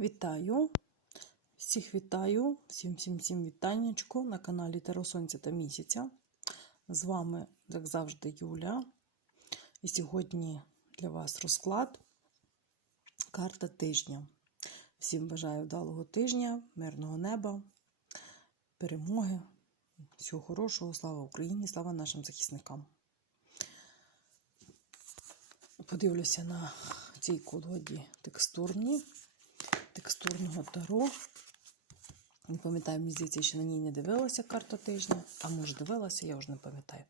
Вітаю! Всіх вітаю, всім всім всім вітаннячко на каналі Таро Сонця та Місяця. З вами, як завжди, Юля. І сьогодні для вас розклад карта тижня. Всім бажаю вдалого тижня, мирного неба, перемоги, всього хорошого, слава Україні, слава нашим захисникам. Подивлюся на цій колоді текстурні текстурного таро. Не пам'ятаю, мені здається, що на ній не дивилася карта тижня, а може дивилася, я вже не пам'ятаю.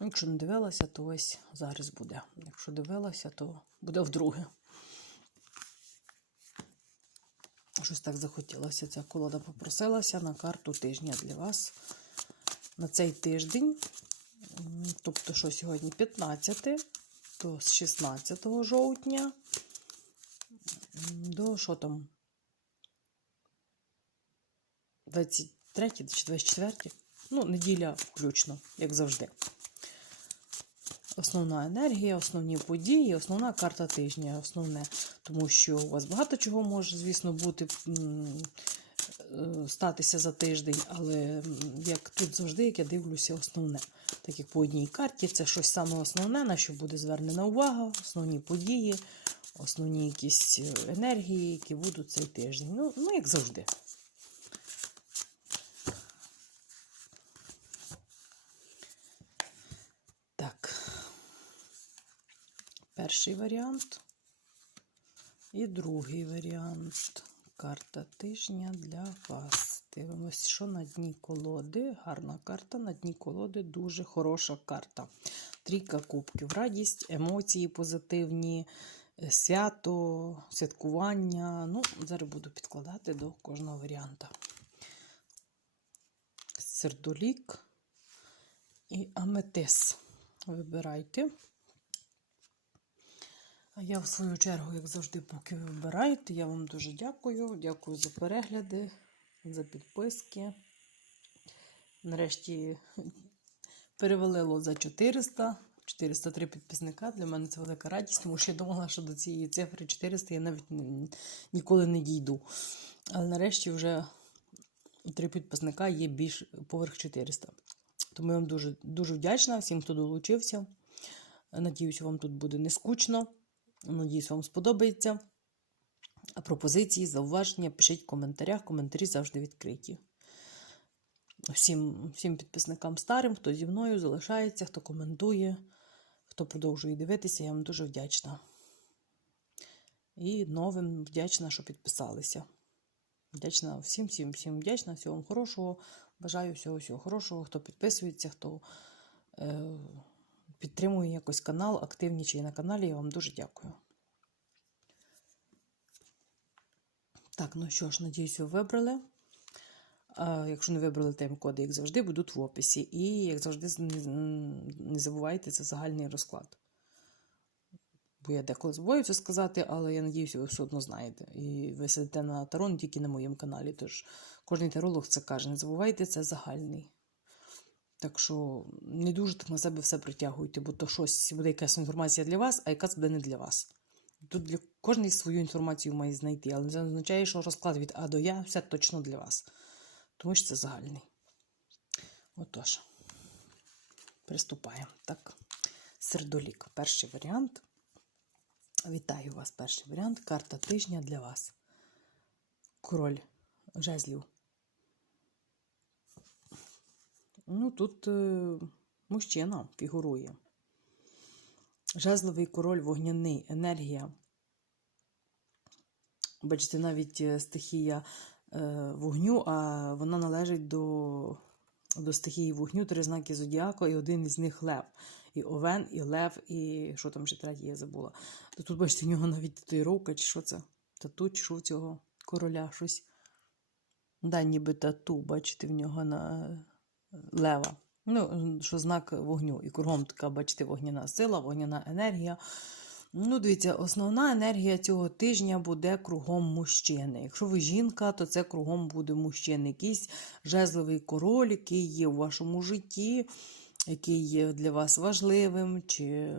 Якщо не дивилася, то ось зараз буде. Якщо дивилася, то буде вдруге. Щось так захотілося. Ця колода попросилася на карту тижня для вас на цей тиждень. Тобто, що сьогодні 15, то з 16 жовтня до що там? 23 чи 24? Ну, неділя включно, як завжди. Основна енергія, основні події, основна карта тижня, основне. Тому що у вас багато чого може, звісно, бути статися за тиждень, але як тут завжди, як я дивлюся, основне. Так як по одній карті, це щось саме основне, на що буде звернена увага, основні події, основні якісь енергії, які будуть цей тиждень. Ну, ну як завжди. Так, перший варіант і другий варіант. Карта тижня для вас. Дивимось, що на дні колоди. Гарна карта. На дні колоди дуже хороша карта. Трійка кубків. Радість, емоції позитивні, е, свято, святкування. Ну, Зараз буду підкладати до кожного варіанта. Сердолік і аметис. Вибирайте. А я, в свою чергу, як завжди, поки ви вибираєте, я вам дуже дякую. Дякую за перегляди, за підписки. Нарешті перевалило за 400. 403 підписника. Для мене це велика радість, тому що я думала, що до цієї цифри 400 я навіть ніколи не дійду. Але нарешті вже три підписника є більш поверх 400. Тому я вам дуже, дуже вдячна всім, хто долучився. Надіюся, вам тут буде не скучно. Надіюсь, вам сподобається. Пропозиції, зауваження, пишіть в коментарях. Коментарі завжди відкриті. Всім всім підписникам старим, хто зі мною залишається, хто коментує, хто продовжує дивитися, я вам дуже вдячна. І новим вдячна, що підписалися. Вдячна всім, всім, всім вдячна, всього вам хорошого. Бажаю всього всього хорошого, хто підписується, хто. Е підтримує якось канал, активнічає на каналі. Я вам дуже дякую. Так, ну що ж, надіюсь, ви вибрали. Якщо не вибрали тайм-коди, як завжди, будуть в описі. І, як завжди, не забувайте, це загальний розклад. Бо я деколи забуваю це сказати, але я надіюся, ви все одно знаєте. І ви сидите на таро не тільки на моєму каналі. Тож кожен таролог це каже: не забувайте, це загальний. Так що не дуже так на себе все притягуйте, бо то щось буде якась інформація для вас, а якась буде не для вас. Тут для кожний свою інформацію має знайти, але це означає, що розклад від А до Я все точно для вас. Тому що це загальний. Отож, приступаємо. Так, сердолік. Перший варіант. Вітаю вас, перший варіант. Карта тижня для вас. Король жезлів. Ну, тут е, мужчина фігурує. Жезловий король вогняний, енергія. Бачите, навіть е, стихія вогню, а вона належить до до стихії вогню, три знаки Зодіаку, і один із них лев. І Овен, і Лев, і що там ще третє, я забула. То тут, бачите, в нього навіть татуїровка, чи що це? Тату, чи що цього короля щось. Да, ніби тату, бачите, в нього на лева. Ну, що знак вогню. І кругом така, бачите, вогняна сила, вогняна енергія. Ну, дивіться, основна енергія цього тижня буде кругом мужчини. Якщо ви жінка, то це кругом буде мужчина. Якийсь жезловий король, який є у вашому житті, який є для вас важливим, чи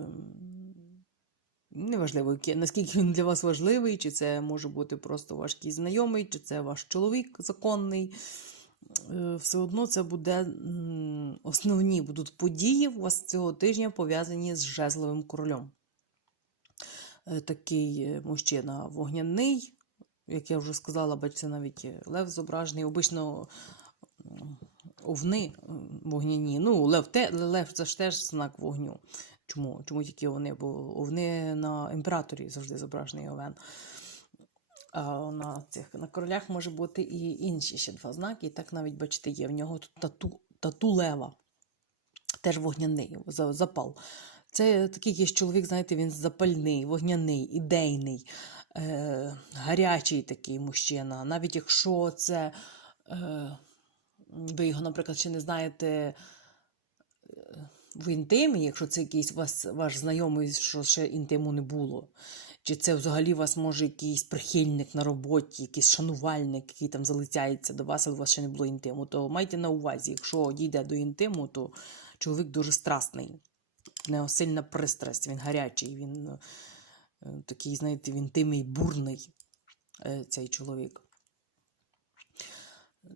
Неважливо, наскільки він для вас важливий, чи це може бути просто ваш знайомий, чи це ваш чоловік законний. Е, Все одно це буде основні будуть події у вас цього тижня пов'язані з жезловим королем. Е, Такий е, мужчина вогняний, як я вже сказала, бачите, навіть е, лев зображений. Обично овни вогняні. Ну, лев, те, лев це ж теж знак вогню. Чому? Чому тільки овни? Бо овни на імператорі завжди зображений овен. А на цих на королях може бути і інші ще два знаки. І так навіть, бачите, є в нього тату, тату лева. Теж вогняний, за- запал. Це такий якийсь чоловік, знаєте, він запальний, вогняний, ідейний, е, гарячий такий мужчина. Навіть якщо це е, ви його, наприклад, ще не знаєте е, в інтимі, якщо це якийсь вас, ваш знайомий, що ще інтиму не було. Чи це взагалі у вас може якийсь прихильник на роботі, якийсь шанувальник, який там залицяється до вас, але у вас ще не було інтиму, то майте на увазі, якщо дійде до інтиму, то чоловік дуже страстний, нього сильна пристрасть, він гарячий, він е, такий, знаєте, він тимий, бурний, е, цей чоловік.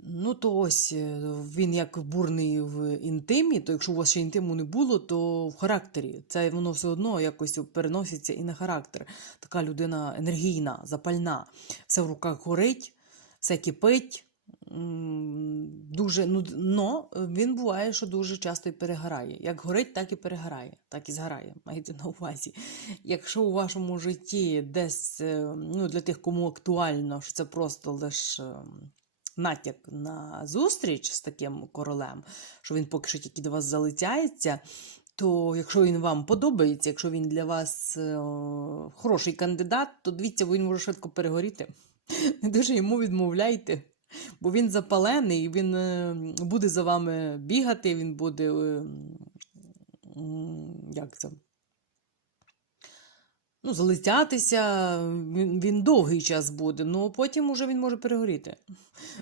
Ну, то ось е, він як бурний в інтимі, то якщо у вас ще інтиму не було, то в характері. Це воно все одно якось переноситься і на характер. Така людина енергійна, запальна, все в руках горить, все кипить. Дуже, ну, но він буває, що дуже часто і перегорає. Як горить, так і перегорає, так і згорає. Майте на увазі. Якщо у вашому житті десь е, ну, для тих, кому актуально, що це просто лише натяк на зустріч з таким королем, що він поки що тільки до вас залицяється, то якщо він вам подобається, якщо він для вас е, хороший кандидат, то дивіться, бо він може швидко перегоріти. Не дуже йому відмовляйте. Бо він запалений, він е, буде за вами бігати, він буде. е, Як це? Ну, залицятися, він, довгий час буде, ну потім уже він може перегоріти.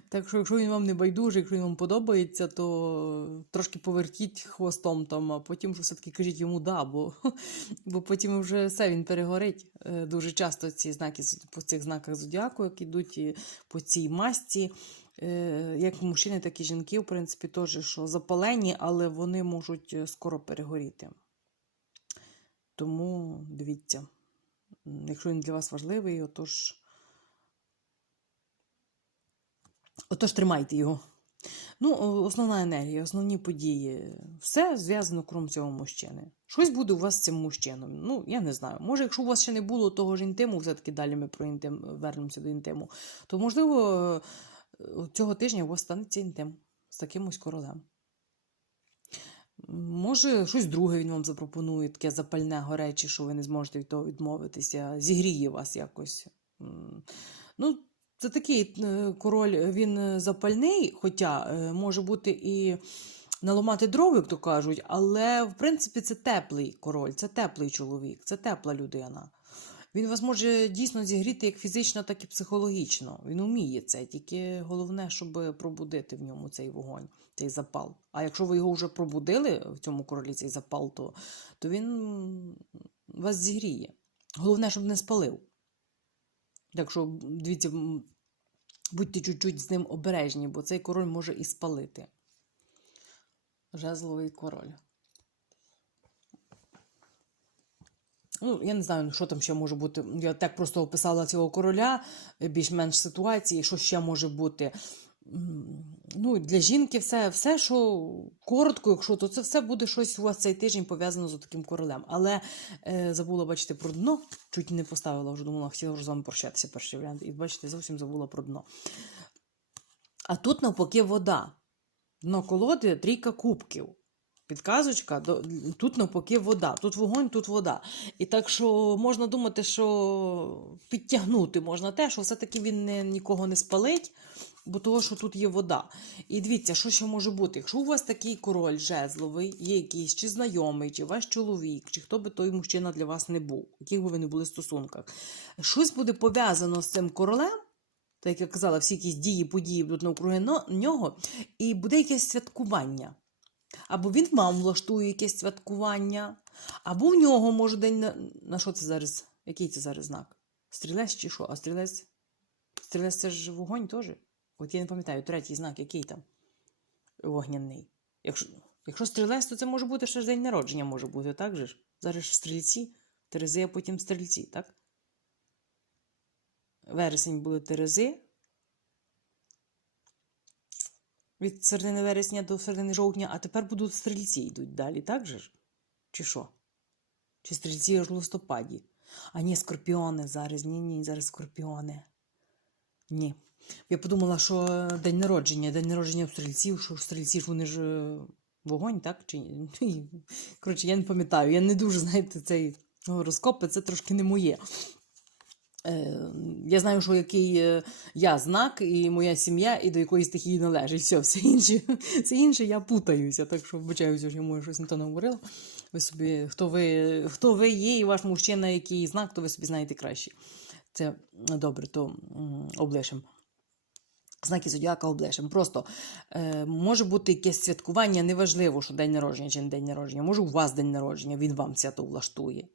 Так що, якщо він вам не байдужий, якщо він вам подобається, то трошки повертіть хвостом там, а потім все-таки кажіть йому да, бо, бо потім вже все він перегорить. Е, Дуже часто ці знаки по цих знаках зодіаку, які йдуть і по цій масті, е, як мужчини, так і жінки, в принципі, теж що запалені, але вони можуть е, скоро перегоріти. Тому дивіться, якщо він для вас важливий, отож. Отож, тримайте його. Ну, основна енергія, основні події. Все зв'язано крім цього мужчини. Щось буде у вас з цим мужчином. Ну, я не знаю. Може, якщо у вас ще не було того ж інтиму, все-таки далі ми про інтим вернемося до інтиму, то, можливо, е, цього тижня у вас станеться інтим з таким ось королем. Може, щось друге він вам запропонує, таке запальне, горече, що ви не зможете від того відмовитися, зігріє вас якось. Ну, це такий е, король, він е, запальний, хоча е, може бути і наламати дров, як то кажуть, але в принципі це теплий король, це теплий чоловік, це тепла людина. Він вас може дійсно зігріти як фізично, так і психологічно. Він вміє це, тільки головне, щоб пробудити в ньому цей вогонь, цей запал. А якщо ви його вже пробудили в цьому королі цей запал, то, то він вас зігріє. Головне, щоб не спалив. Так що, дивіться, будьте чуть-чуть з ним обережні, бо цей король може і спалити. Жезловий король. Ну, я не знаю, що там ще може бути. Я так просто описала цього короля, більш-менш ситуації, що ще може бути. Ну, для жінки все, все, що коротко, якщо то це все буде щось у вас цей тиждень пов'язано з таким королем. Але е, забула бачити про дно, чуть не поставила, вже думала, хотіла вже з вами прощатися перший варіант. І бачите, зовсім забула про дно. А тут навпаки вода. Дно колоди трійка кубків. Підказочка, тут навпаки вода, тут вогонь, тут вода. І так що можна думати, що підтягнути можна те, що все-таки він не, нікого не спалить, бо того, що тут є вода. І дивіться, що ще може бути. Якщо у вас такий король жезловий, є якийсь чи знайомий, чи ваш чоловік, чи хто би той мужчина для вас не був, яких би ви не були в стосунках, щось буде пов'язано з цим королем. Так як я казала, всі якісь дії, події будуть навкруги но- нього, і буде якесь святкування. Або він вам влаштує якесь святкування, або в нього може день на, на що це зараз? Який це зараз знак? Стрілець чи що? А стрілець? Стрілець це ж вогонь теж? От я не пам'ятаю, третій знак, який там вогняний. Якщо, якщо стрілець, то це може бути ще ж день народження, може бути, так же ж? Зараз ж стрільці, Терези, а потім стрільці, так? Вересень були Терези. Від середини вересня до середини жовтня, а тепер будуть стрільці йдуть далі, так же ж? Чи що? Чи стрільці аж в листопаді? А ні, скорпіони зараз. Ні, ні, зараз скорпіони. Ні. Я подумала, що день народження, день народження у стрільців, що стрільці ж вони ж е, вогонь, так? Чи ні? Коротше, я не пам'ятаю. Я не дуже, знаєте, цей гороскоп, це трошки не моє. Е, я знаю, що який е, я знак, і моя сім'я, і до якої стихії належить. Все, все інше, все інше я путаюся. Так що вибачаюся, що я може щось не то не говорила. Ви собі, хто ви, хто ви є, і ваш мужчина, який знак, то ви собі знаєте краще. Це добре, то облишимо. Знаки зодіака облишимо. Просто е, може бути якесь святкування, неважливо, що день народження чи не день народження. Може, у вас день народження, він вам свято влаштує,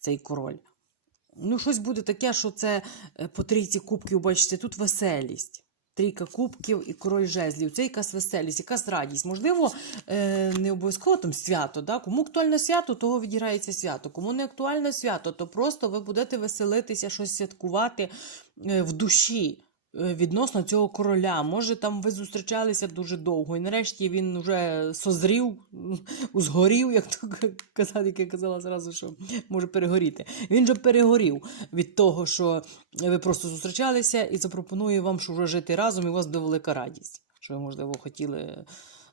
цей король. Ну, щось буде таке, що це е, по трійці кубків, бачите, тут веселість. Трійка кубків і король жезлів. Це якась веселість, якась радість. Можливо, е, не обов'язково там свято. Да? Кому актуальне свято, того відіграється свято. Кому не актуальне свято, то просто ви будете веселитися, щось святкувати е, в душі відносно цього короля. Може, там ви зустрічалися дуже довго, і нарешті він вже созрів, згорів, як то казати, як я казала зразу, що може перегоріти. Він же перегорів від того, що ви просто зустрічалися і запропонує вам, що вже жити разом, і у вас буде велика радість. Що ви, можливо, хотіли.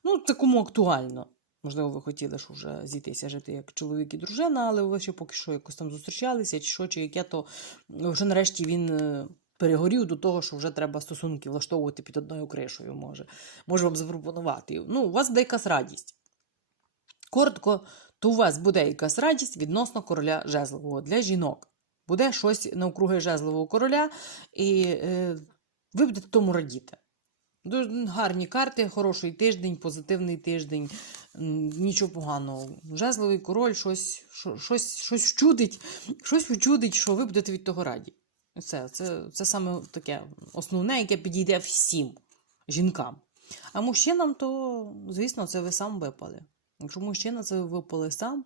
Ну, це кому актуально. Можливо, ви хотіли, що вже зійтися жити як чоловік і дружина, але ви ще поки що якось там зустрічалися, чи що, чи яке, то вже нарешті він е, перегорів до того, що вже треба стосунки влаштовувати під одною кришею. Може, може вам запропонувати. Ну, у вас буде якась радість. Коротко, то у вас буде якась радість відносно короля жезлового для жінок. Буде щось навкруги жезлового короля, і е, ви будете тому радіти. Дуже гарні карти, хороший тиждень, позитивний тиждень, нічого поганого. Жезловий король щось, що- щось, щось вчудить, щось вчудить, що ви будете від того раді. Це, це, це саме таке основне, яке підійде всім жінкам. А мужчинам, то, звісно, це ви сам випали. Якщо мужчина, це ви випали сам.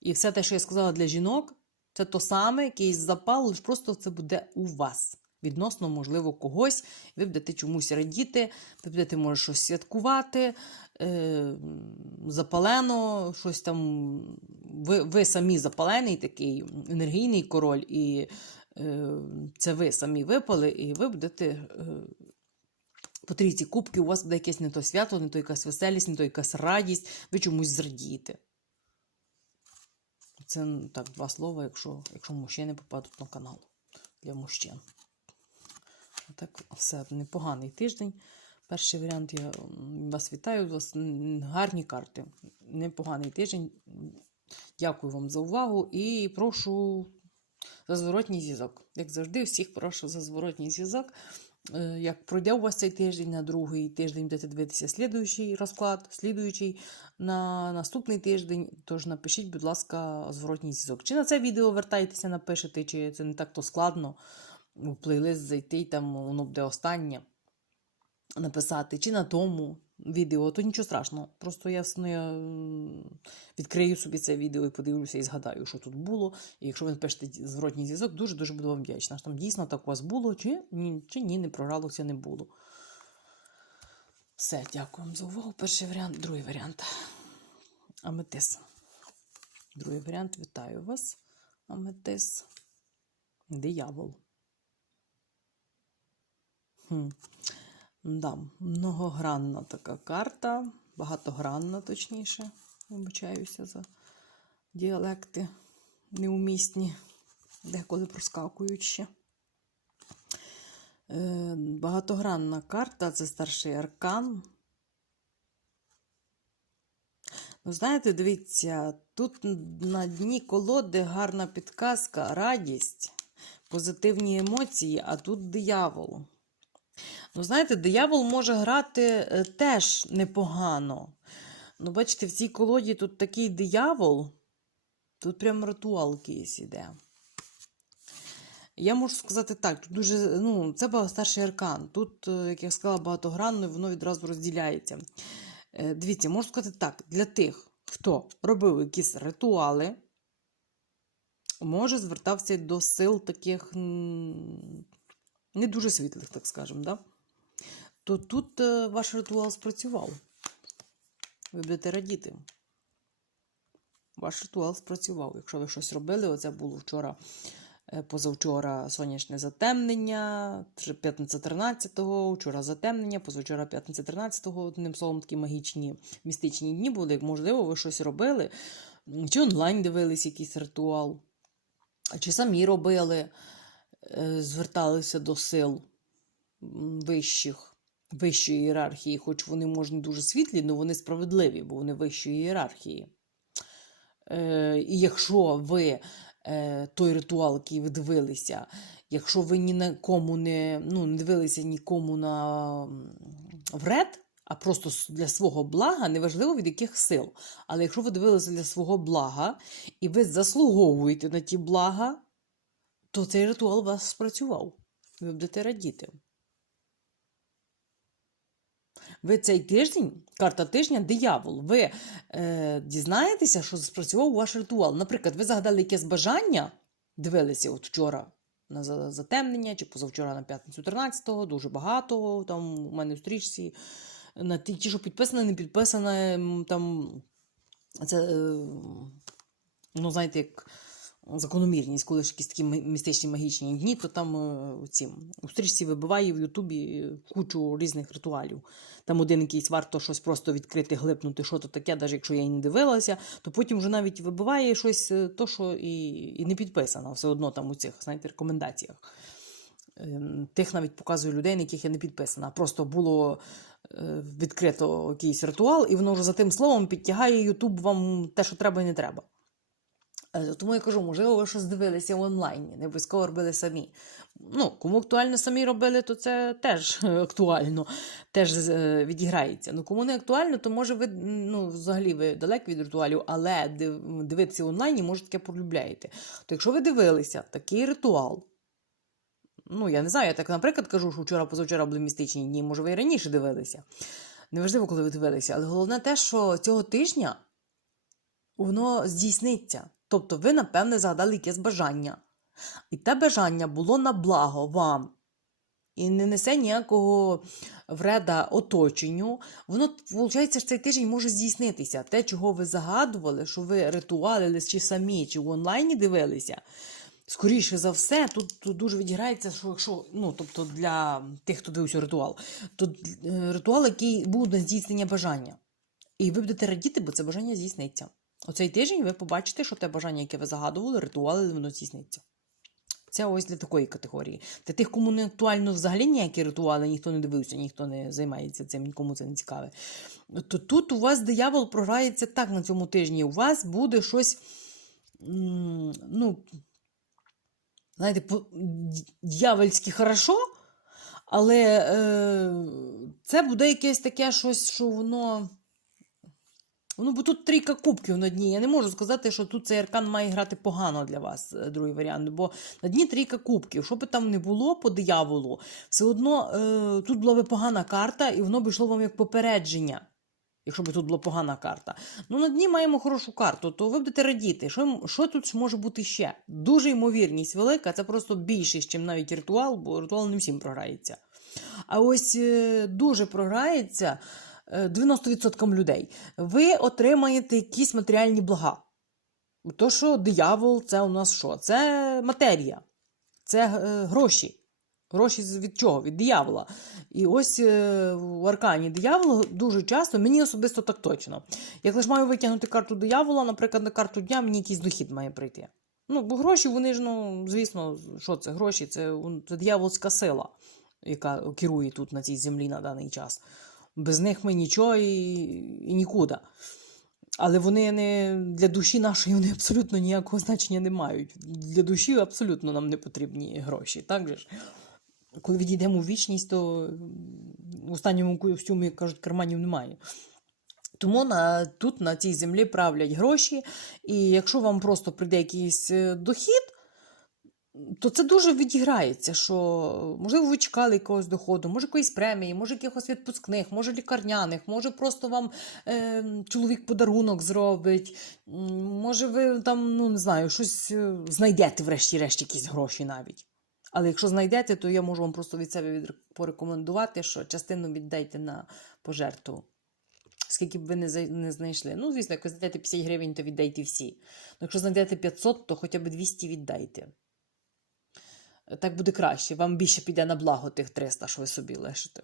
І все те, що я сказала для жінок, це то саме, якийсь запал, лише просто це буде у вас. Відносно, можливо, когось. Ви будете чомусь радіти, ви будете, може, щось святкувати, е, запалено, щось там. Ви, ви самі запалений такий енергійний король, і це ви самі випали, і ви будете. Е, по трійці кубків у вас буде якесь не то свято, не то якась веселість, не то якась радість, ви чомусь зрадієте. Це ну, так два слова, якщо, якщо мужчини попадуть на канал для мужчин. Так, все, непоганий тиждень. Перший варіант я вас вітаю. У вас гарні карти. Непоганий тиждень. Дякую вам за увагу і прошу за зворотній зв'язок. Як завжди, всіх прошу за зворотній зв'язок. Е, Як пройде у вас цей тиждень на другий тиждень, будете дивитися слідуючий розклад, слідуючий на наступний тиждень. Тож напишіть, будь ласка, зворотній зв'язок. Чи на це відео вертайтеся, напишете, чи це не так то складно в плейлист зайти, там воно буде останнє написати, чи на тому відео, то нічого страшного. Просто ясно, я відкрию собі це відео і подивлюся і згадаю, що тут було. І якщо ви напишете зворотній зв'язок, дуже-дуже буду вам вдячна. Там дійсно так у вас було, чи ні, чи ні, не програлося, не було. Все, дякую вам за увагу. Перший варіант, другий варіант. Аметис. Другий варіант, вітаю вас. Аметис. Диявол. Хм. Да, многогранна така карта, багатогранна, точніше. Вибачаюся за діалекти неумісні, деколи проскакують. Е, багатогранна карта це старший аркан. Ну, знаєте, дивіться, тут на дні колоди гарна підказка, радість, позитивні емоції, а тут диявол. Ну, знаєте, диявол може грати е, теж непогано. Ну, бачите, в цій колоді тут такий диявол, тут прям ритуал якийсь іде. Я можу сказати так, тут дуже, ну, це старший аркан. Тут, е, як я сказала, багатогранно, воно відразу розділяється. Е, Дивіться, можу сказати так, для тих, хто робив якісь ритуали, може звертався до сил таких не дуже світлих, так скажемо, да? то тут е, ваш ритуал спрацював. Ви будете радіти. Ваш ритуал спрацював. Якщо ви щось робили, оце було вчора, е, позавчора сонячне затемнення, п'ятниця 13-го, вчора затемнення, позавчора п'ятниця 13-го, одним словом, такі магічні містичні дні були. Можливо, ви щось робили, чи онлайн дивились якийсь ритуал, чи самі робили, зверталися до сил вищих, вищої ієрархії, хоч вони, може, не дуже світлі, але вони справедливі, бо вони вищої ієрархії. Е, і якщо ви е, той ритуал, який ви дивилися, якщо ви ні на кому не, ну, не дивилися нікому на вред, а просто для свого блага, неважливо від яких сил. Але якщо ви дивилися для свого блага і ви заслуговуєте на ті блага, то цей ритуал у вас спрацював. Ви будете радіти. Ви цей тиждень, карта тижня, диявол, ви е, дізнаєтеся, що спрацював ваш ритуал. Наприклад, ви загадали якесь бажання, дивилися от вчора на затемнення, чи позавчора на п'ятницю 13-го, дуже багато. Там у мене в стрічці. На ті, що підписано, не підписано, м, там це, е, ну, знаєте, як закономірність, коли ж якісь такі містичні магічні дні, то там е, ці, у стрічці вибиває в Ютубі е, кучу різних ритуалів. Там один якийсь варто щось просто відкрити, глипнути, що то таке, навіть якщо я і не дивилася, то потім вже навіть вибиває щось, е, то, що і, і не підписано, все одно там у цих, знаєте, рекомендаціях. Ем, Тих навіть показую людей, на яких я не підписана. Просто було відкрито якийсь ритуал, і воно вже за тим словом підтягає Ютуб вам те, що треба і не треба. Е, Тому я кажу, можливо, ви щось дивилися в онлайні, не обов'язково робили самі. Ну, кому актуально самі робили, то це теж актуально, теж е, відіграється. Ну, кому не актуально, то може ви ну, взагалі ви далекі від ритуалів, але дивитися в онлайні, може, таке полюбляєте. То якщо ви дивилися такий ритуал, ну, я не знаю, я так, наприклад, кажу, що вчора, позавчора були містичні дні, може, ви і раніше дивилися. Неважливо, коли ви дивилися, але головне те, що цього тижня воно здійсниться. Тобто ви, напевне, загадали якесь бажання. І те бажання було на благо вам. І не несе ніякого вреда оточенню. Воно, виходить, що цей тиждень може здійснитися. Те, чого ви загадували, що ви ритуалили чи самі, чи в онлайні дивилися. Скоріше за все, тут, тут дуже відіграється, що якщо, ну, тобто для тих, хто дивився ритуал, то е, ритуал, який був на здійснення бажання. І ви будете радіти, бо це бажання здійсниться. Оцей тиждень ви побачите, що те бажання, яке ви загадували, ритуали, воно здійсниться. Це ось для такої категорії. Для тих, кому не актуально взагалі ніякі ритуали, ніхто не дивився, ніхто не займається цим, нікому це не цікаве. То тут у вас диявол програється так на цьому тижні. У вас буде щось, ну, знаєте, дьявольськи хорошо, але е, це буде якесь таке щось, що воно. Ну, бо тут трійка кубків на дні. Я не можу сказати, що тут цей аркан має грати погано для вас, е, другий варіант. Бо на дні трійка кубків. Що би там не було по дияволу, все одно е, тут була би погана карта, і воно б йшло вам як попередження. Якщо б тут була погана карта. Ну, на дні маємо хорошу карту, то ви будете радіти. Що, що тут може бути ще? Дуже ймовірність велика, це просто більше, ніж навіть ритуал, бо ритуал не всім програється. А ось е, дуже програється 90% людей. Ви отримаєте якісь матеріальні блага. То, що диявол, це у нас що? Це матерія, це е, гроші. Гроші від чого? Від диявола. І ось е, в аркані диявола дуже часто, мені особисто так точно. Як лише маю витягнути карту диявола, наприклад, на карту дня мені якийсь дохід має прийти. Ну, бо гроші, вони ж, ну, звісно, що це? Гроші, це, це диявольська сила, яка керує тут на цій землі на даний час. Без них ми нічого і, і нікуди. Але вони не для душі нашої вони абсолютно ніякого значення не мають. Для душі абсолютно нам не потрібні гроші. Так же ж? Коли відійдемо в вічність, то в останньому костюмі, як кажуть, карманів немає. Тому на, тут на цій землі правлять гроші, і якщо вам просто прийде якийсь е, дохід, то це дуже відіграється, що можливо ви чекали якогось доходу, може якоїсь премії, може якихось відпускних, може лікарняних, може просто вам е, чоловік подарунок зробить, може ви там, ну не знаю, щось е, знайдете врешті-решт якісь гроші навіть. Але якщо знайдете, то я можу вам просто від себе порекомендувати, що частину віддайте на пожертву. Скільки б ви не, знайшли. Ну, звісно, якщо знайдете 50 гривень, то віддайте всі. Ну, якщо знайдете 500, то хоча б 200 віддайте. Так буде краще. Вам більше піде на благо тих 300, що ви собі лишите.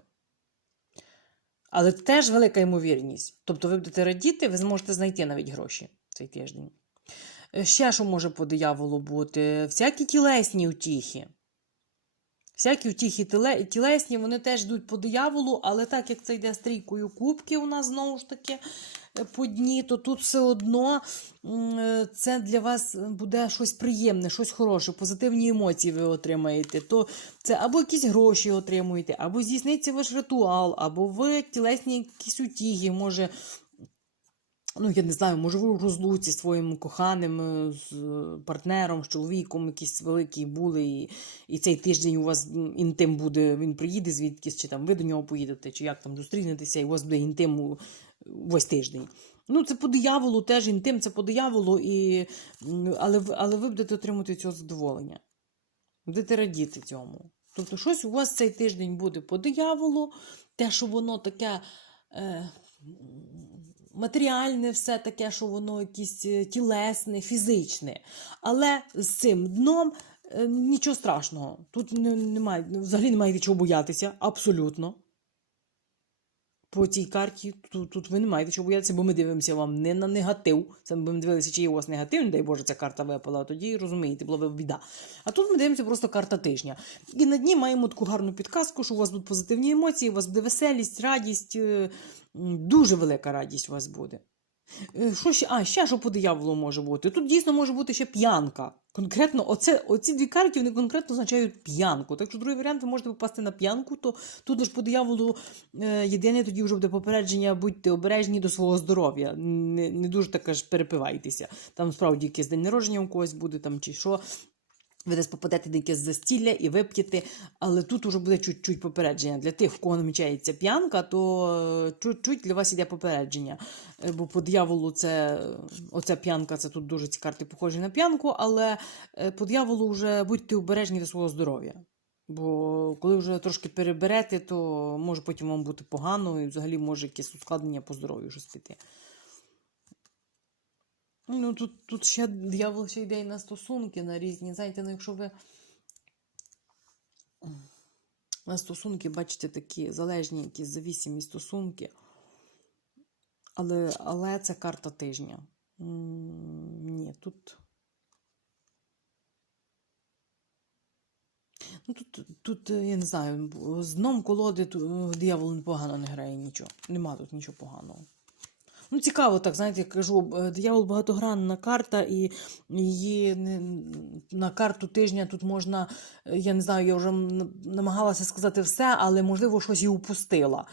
Але теж велика ймовірність. Тобто ви будете радіти, ви зможете знайти навіть гроші цей тиждень. Е, Ще що може по дияволу бути? Всякі тілесні утіхи. Всякі втіхи тіле- тілесні, вони теж йдуть по дияволу, але так як це йде стрійкою кубки у нас знову ж таки е, по дні, то тут все одно е, це для вас буде щось приємне, щось хороше, позитивні емоції ви отримаєте. То це або якісь гроші отримуєте, або здійсниться ваш ритуал, або ви тілесні якісь утіги, може. Ну, я не знаю, може, ви в розлуці з своїм коханим, е, з е, партнером, з чоловіком якісь великі були, і, і цей тиждень у вас інтим буде, він приїде звідкись, чи там ви до нього поїдете, чи як там зустрінетеся, і у вас буде інтим весь тиждень. Ну, це по дияволу теж інтим, це по дияволу, і, але, але ви будете отримати цього задоволення. Будете радіти цьому. Тобто, щось у вас цей тиждень буде по дияволу, те, що воно таке. Е, матеріальне все таке, що воно якесь е, тілесне, фізичне. Але з цим дном е, нічого страшного. Тут немає, взагалі немає від чого боятися, абсолютно. По цій карті тут, тут ви не маєте чого боятися, бо ми дивимося вам не на негатив. Це ми будемо дивитися, чи є у вас негатив, не дай Боже, ця карта випала, тоді розумієте, була б біда. А тут ми дивимося просто карта тижня. І на дні маємо таку гарну підказку, що у вас будуть позитивні емоції, у вас буде веселість, радість, е, дуже велика радість у вас буде. Е, Що ще? А, ще що по дияволу може бути? Тут дійсно може бути ще п'янка. Конкретно, оце, оці дві карти вони конкретно означають п'янку. Так що другий варіант, ви можете попасти на п'янку, то тут ж по дияволу е, єдине тоді вже буде попередження, будьте обережні до свого здоров'я. Не, не дуже так аж перепивайтеся. Там справді якийсь день народження у когось буде там чи що. Ви десь попадете на якесь застілля і вип'єте, але тут уже буде чуть-чуть попередження. Для тих, в кого намічається п'янка, то е, чуть-чуть для вас іде попередження. Е, Бо по дияволу це оця п'янка, це тут дуже ці карти похожі на п'янку, але е, по дияволу вже будьте обережні до свого здоров'я. Бо коли вже трошки переберете, то може потім вам бути погано і взагалі може якесь ускладнення по здоров'ю щось піти. Ну, тут, тут ще диявол ще йде і на стосунки, на різні. Знаєте, ну якщо ви на стосунки бачите такі залежні, якісь завісімі стосунки. Але, але це карта тижня. Ні, тут. Ну, тут, тут, я не знаю, з дном колоди диявол непогано не грає нічого. Нема тут нічого поганого. Ну, цікаво, так, знаєте, я кажу, е, диявол багатогранна карта, і її на карту тижня тут можна, е, я не знаю, я вже намагалася сказати все, але можливо щось і упустила.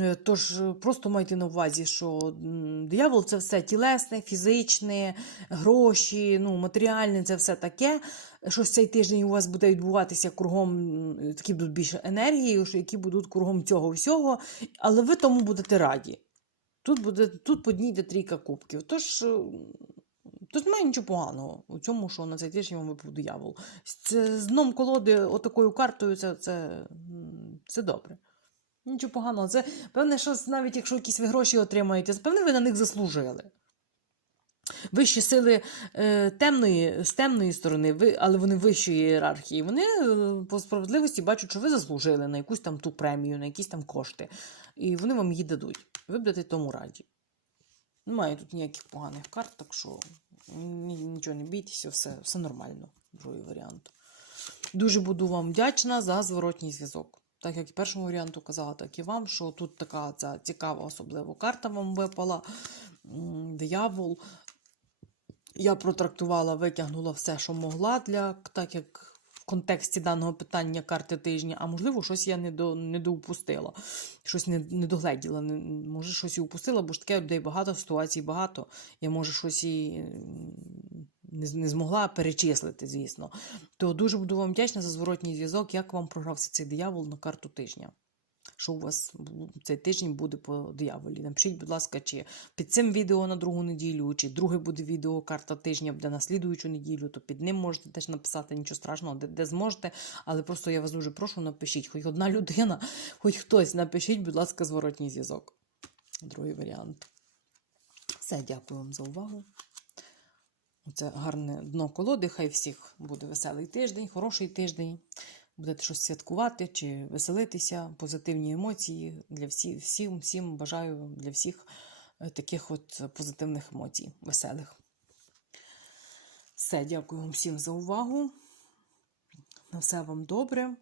Е, Тож просто майте на увазі, що диявол це все тілесне, фізичне, гроші, ну, матеріальне, це все таке. Щось цей тиждень у вас буде відбуватися кругом, такі будуть більше енергії, які будуть кругом цього всього, але ви тому будете раді. Тут буде тут подніде трійка кубків. Тож, е, тут немає нічого поганого у цьому, що на цей тиждень вам випав диявол. З дном колоди отакою картою це, це, це добре. Нічого поганого. Це певне, що навіть якщо якісь ви гроші отримаєте, певне, ви на них заслужили. Вищі сили е, темної, з темної сторони, ви, але вони вищої ієрархії, вони е, по справедливості бачать, що ви заслужили на якусь там ту премію, на якісь там кошти. І вони вам її дадуть. Ви будете тому раді. Немає тут ніяких поганих карт, так що нічого не бійтеся, все, все нормально. Другий варіант. Дуже буду вам вдячна за зворотній зв'язок. Так як і першому варіанту казала, так і вам, що тут така ця цікава особлива карта вам випала. Диявол. Я протрактувала, витягнула все, що могла, для, так як в контексті даного питання карти тижня, а можливо, щось я не, до, не доупустила, щось не, не догледіла. Не, може, щось і упустила, бо ж таке людей багато, ситуацій багато. Я може щось і не, не змогла перечислити, звісно. То дуже буду вам вдячна за зворотній зв'язок, як вам програвся цей диявол на карту тижня. Що у вас цей тиждень буде по дияволі? Напишіть, будь ласка, чи під цим відео на другу неділю, чи друге буде відео карта тижня буде на слідуючу неділю, то під ним можете теж написати нічого страшного, де, де зможете. Але просто я вас дуже прошу, напишіть, хоч одна людина, хоч хтось, напишіть, будь ласка, зворотній зв'язок. Другий варіант. Все, дякую вам за увагу. Це гарне дно колоди. Хай всіх буде веселий тиждень, хороший тиждень. Будете щось святкувати чи веселитися, позитивні емоції для всіх, всім, всім бажаю для всіх е, таких от позитивних емоцій, веселих. Все, дякую вам всім за увагу. На все вам добре.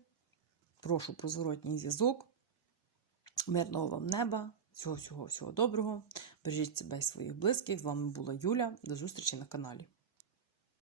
Прошу про зворотній зв'язок. Мирного вам неба, всього, всього, всього доброго. Бережіть себе і своїх близьких. З вами була Юля. До зустрічі на каналі.